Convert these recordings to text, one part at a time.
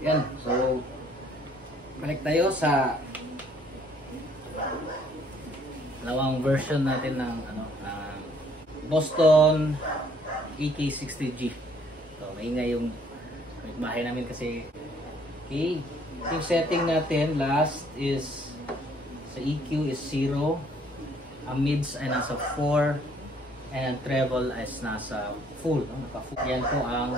Yan. So, balik tayo sa dalawang version natin ng Boston EK60G. So, maingay yung bahay namin kasi okay. Yung setting natin last is sa EQ is 0, ang mids ay nasa 4, and ang treble is nasa full, no? Naka-full. Yan po ang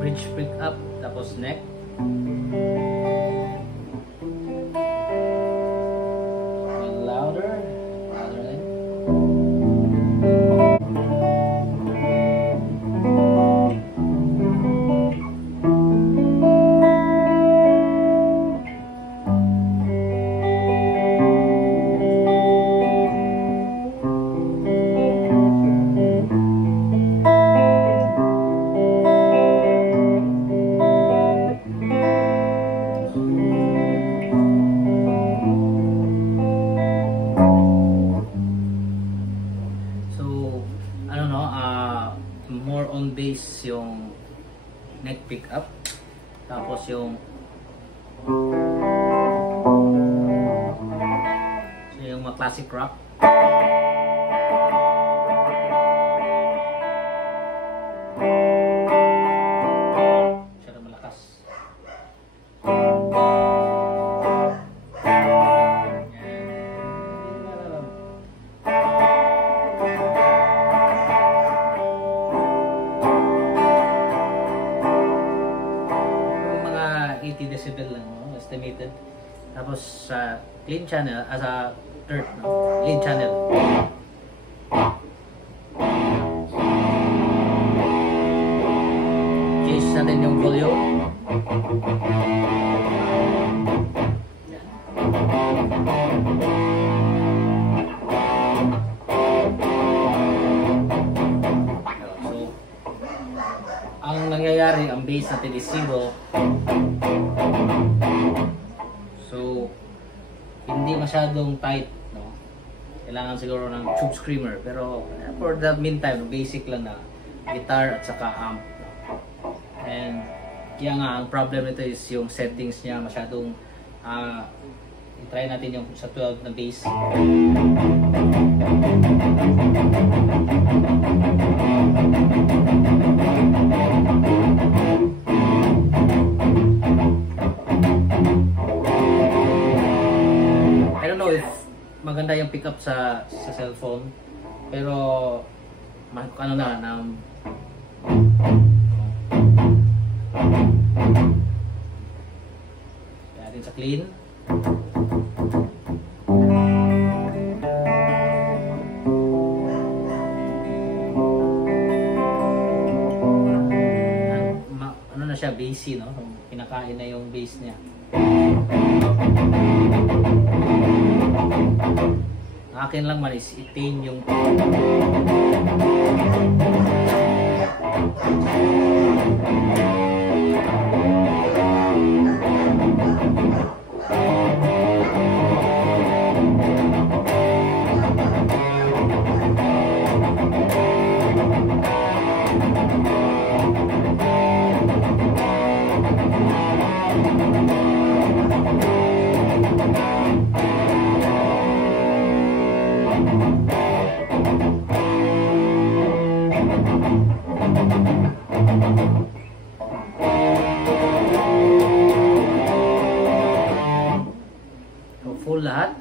bridge pick up, tapos neck. Louder rin. More on bass yung neck pickup, tapos yung mga classic rock. Siya na malakas. Decibel lang, no? Estimated. Tapos sa clean channel, sa third, no? Lead channel. Change natin yung volume. So, ang nangyayari, ang bass natin is 0. So, hindi masyadong tight, no? Kailangan siguro ng tube screamer, pero for the meantime, basic lang na guitar at saka amp. And kaya nga, ang problem nito is yung settings niya masyadong i-try natin yung sa 12 na bass. I don't know if maganda yung pickup sa cellphone, pero ano na kaya din sa clean. Ano na siya, bassy, no? Pinakain na yung bass niya. Akin lang man is itain yung full lahat.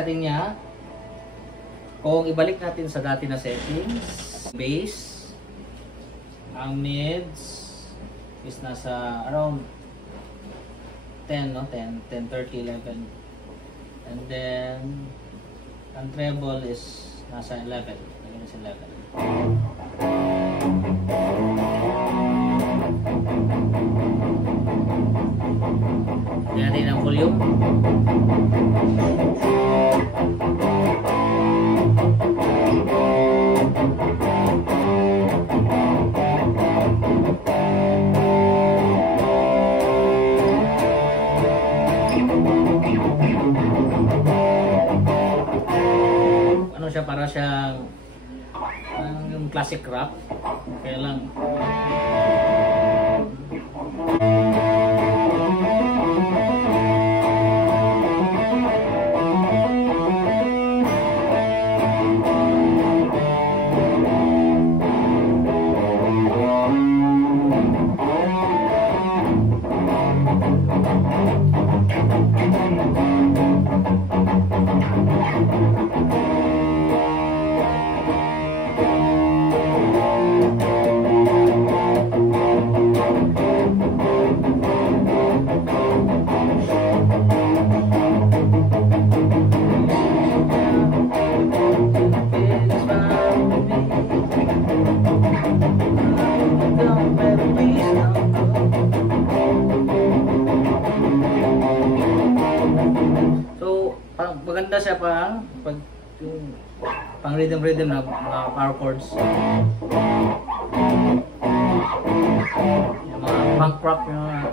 setting niya, kung ibalik natin sa dati na settings, bass, ang mids is nasa around 10, no? 10, 30, 11. And then, ang treble is nasa 11. Lagyan sa 11. Lagyan natin ang volume. Ano siya, para siyang yung classic rock, kaya lang maganda siya pang pang rhythm na mga power chords, yung mga punk rock, yung mga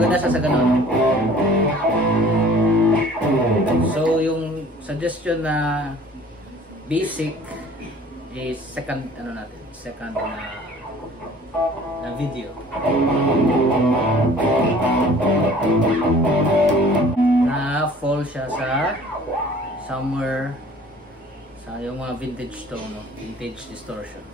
maganda siya sa ganun. So yung suggestion na basic is second na video. Na fall siya sa somewhere sa yung mga vintage tone, no? Vintage distortion.